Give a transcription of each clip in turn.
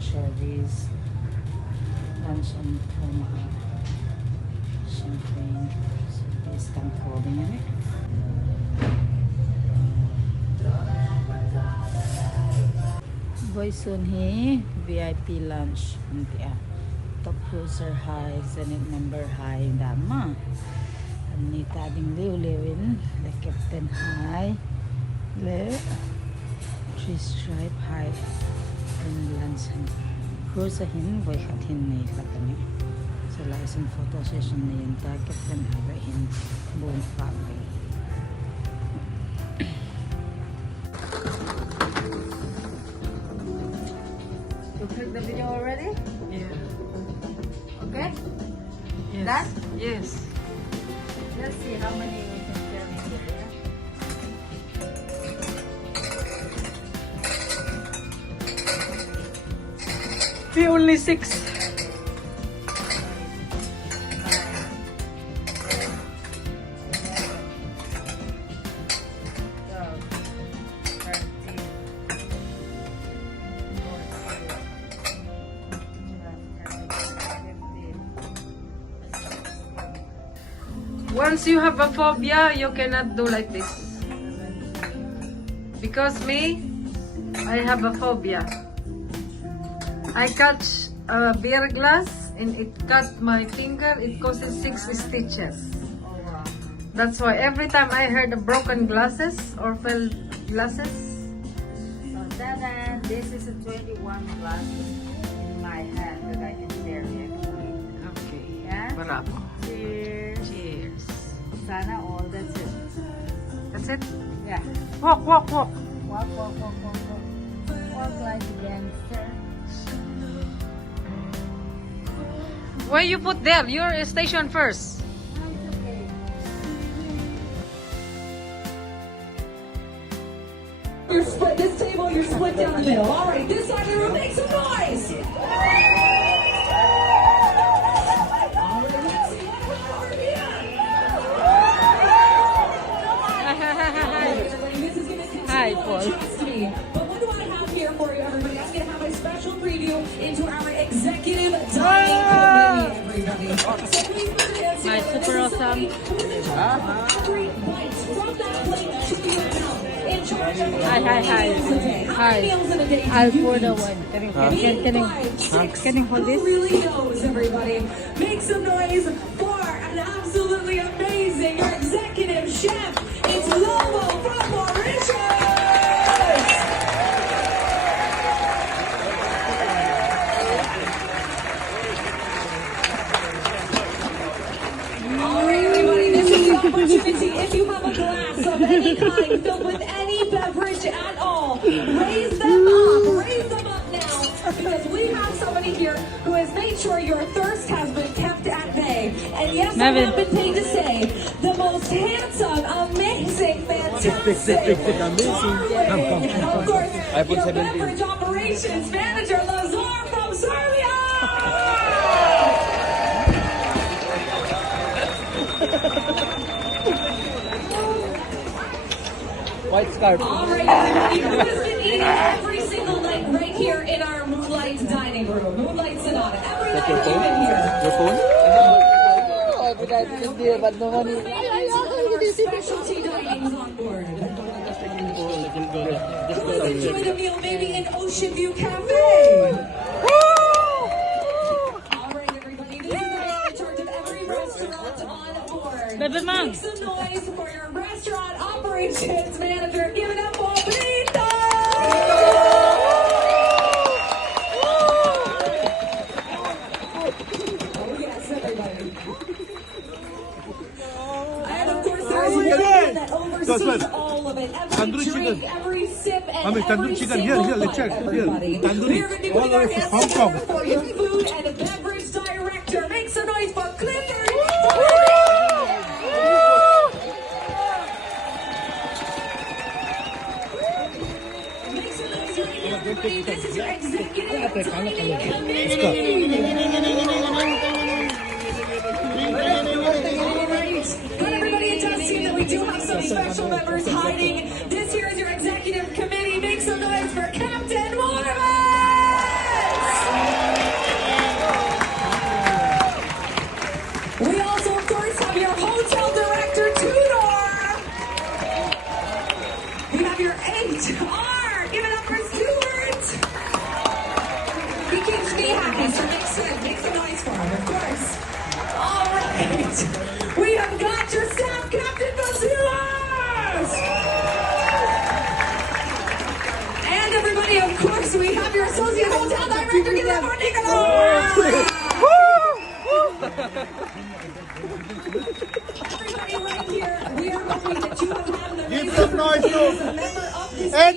anchovies, lunch and champagne. So this can clothing in it. Boy soon he VIP lunch untia. Top cruiser high, Zenit member high dama. Anita ding liw-liwin, the captain high, le 3 stripe high, and lunch and cruiser hin boy kat hin ni katani. So license photo session ni yun ta captain high hin buong family. You click the video already? Yeah. Okay? Yes. Done? Yes. Let's see how many we can film in here. We only 6. Once you have a phobia, you cannot do like this. Because me, I have a phobia. I catch a beer glass and it cut my finger. It causes 6 stitches. That's why every time I heard the broken glasses or fell glasses. So Dada, this is a 21 glass in my hand that I can carry actually. Okay. Yeah? Bravo. Cheers. Cheers. Sana all, that's it. That's it? Yeah. Walk, walk, walk. Walk, walk, walk, walk, walk. Walk like a gangster. Where you put there? Your station first. You're split this table, you're split down the middle. All right, this side of the room, make some noise. All right, let's see what over here. This is going to continue. Hi, Paul. Trust me. But what do I have here for you, everybody? I'm going to have a special preview into our executive dining committee, everybody. So please put your hands My together. super This is awesome. every bite from that plate to your mouth. In charge of Hi, hi, hi. Hi. meals in a day. I'll pour the one. Can you hold Who this? really knows, everybody? Make some noise for an absolutely amazing executive chef. It's Lobo from Mauritius. All right, everybody, this is the opportunity. If you have a glass of any kind filled with any beverage at all, raise them up now, because we have somebody here who has made sure your thirst has been kept at bay. And yes, I have been paid to say, the most handsome, amazing, fantastic, darling, and of course, your beverage operations manager, Lazar from Serbia. White scarf. All right, everybody, who has been eating every single night right here in our Moonlight dining room, Moonlight Sonata. Every night you've been here. Your phone? Every night you've been here, but no money. Our specialty dining's on board. Enjoy the meal, maybe in Ocean View Cafe. All right, everybody, this is the man in charge of every restaurant on board. Make some noise for your restaurant operations manager. Give it up for Brito! Oh, yes, everybody. And of course, there's one man that oversees all of it. Every drink, every sip, and every single bite, everybody. We are going to be putting our hands together for your food and beverage director. Make some noise for Clifford! Make some noise right here, everybody. This is your executive dining committee. All right. But everybody, it does seem that we do have some special members hiding. This here is your executive committee. Make some noise for Captain Mormon!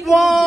F1!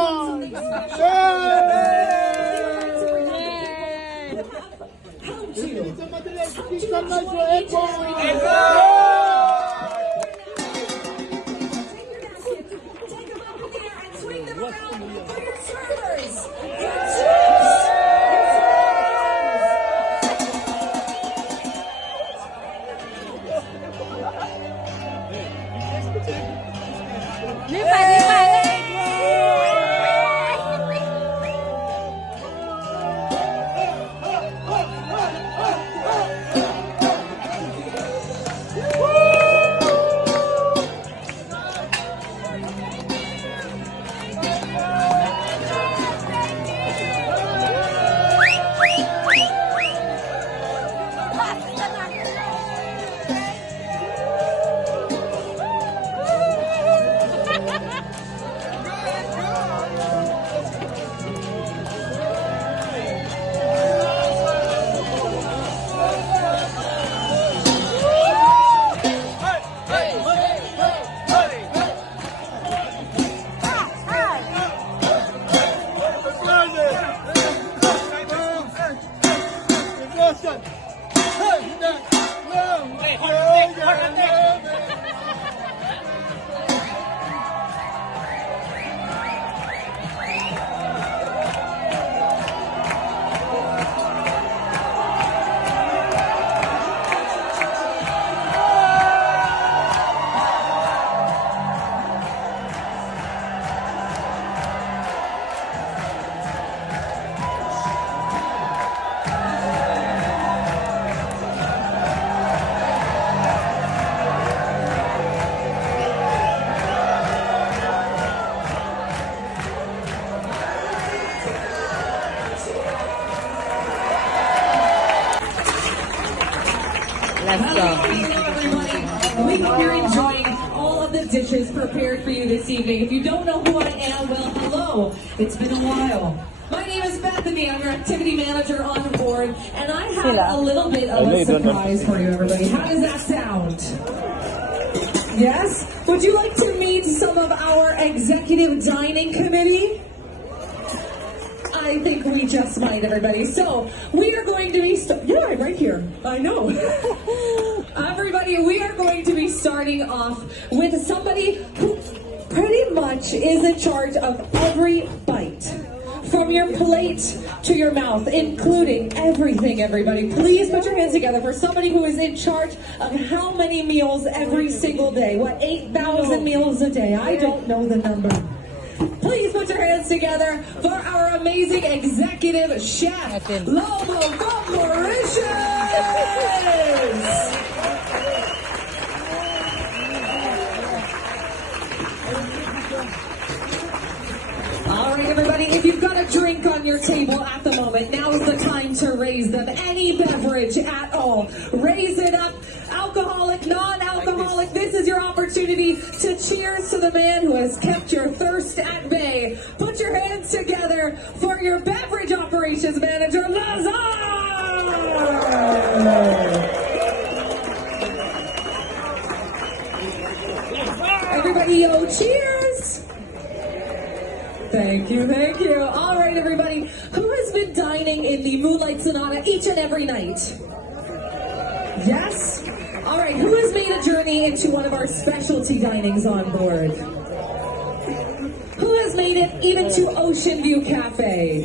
Let's go. We hope you're enjoying all of the dishes prepared for you this evening. If you don't know who I am, well, hello. It's been a while. My name is Bethany. I'm your activity manager on board, and I have a little bit of a surprise for you, everybody. How does that sound? Yes? Would you like to meet some of our executive dining committee? I think we just might, everybody. So we are going to be, right here. I know. Everybody, we are going to be starting off with somebody who pretty much is in charge of every bite. From your plate to your mouth, including everything, everybody. Please put your hands together for somebody who is in charge of how many meals every single day. What, 8,000 meals a day? I don't know the number. Please put your hands together for our amazing executive chef, Lobo from Mauritius! All right, everybody, if you've got a drink on your table at the moment, now is the time to raise them. Any beverage at all, raise it up. Alcoholic, non-alcoholic, this is your opportunity to cheers to the man who has kept your thirst at bay. Put your hands together for your beverage operations manager, Lazar! Everybody, yo, cheers! Thank you, thank you. All right, everybody, who has been dining in the Moonlight Sonata each and every night? Yes? All right, who has made a journey into one of our specialty dinings on board? Who has made it even to Ocean View Cafe?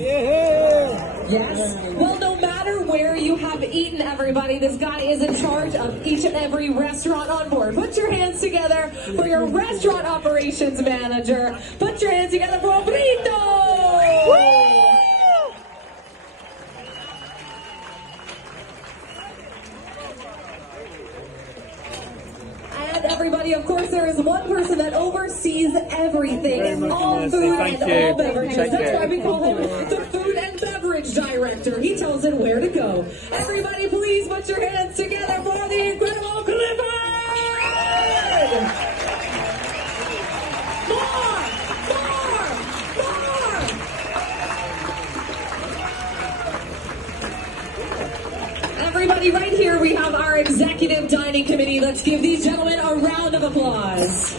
Yes? Well, no matter where you have eaten, everybody, this guy is in charge of each and every restaurant on board. Put your hands together for your restaurant operations manager. Put your hands together for Brito! Woo! Everybody, of course, there is one person that oversees everything, all food and all beverages. That's why we call him the Food and Beverage Director. He tells it where to go. Everybody, please put your hands together for the incredible Clifford! More! Everybody, right here we have our executive dining committee. Let's give these gentlemen a round of applause.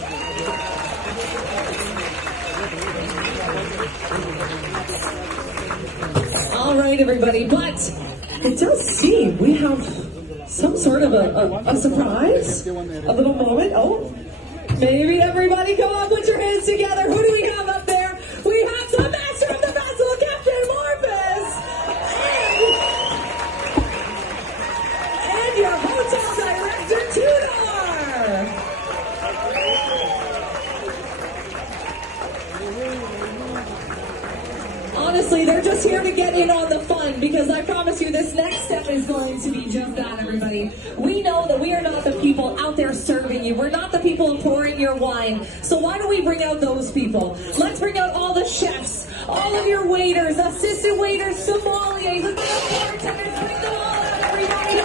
All right, everybody, but it does seem we have some sort of a surprise, a little moment. Oh, maybe everybody come on, put your hands together. Who do we have up there? We have the master of the vessel, Captain Morpheus, and your hotel director, Tudor. Honestly, they're just here to get in on the fun, because I promise you this next step is going to be just that, everybody. We know that we are not the people out there serving you. We're not the people pouring your wine. So why don't we bring out those people? Let's bring out all the chefs, all of your waiters, assistant waiters, sommeliers, and bartenders. Bring them all out, everybody.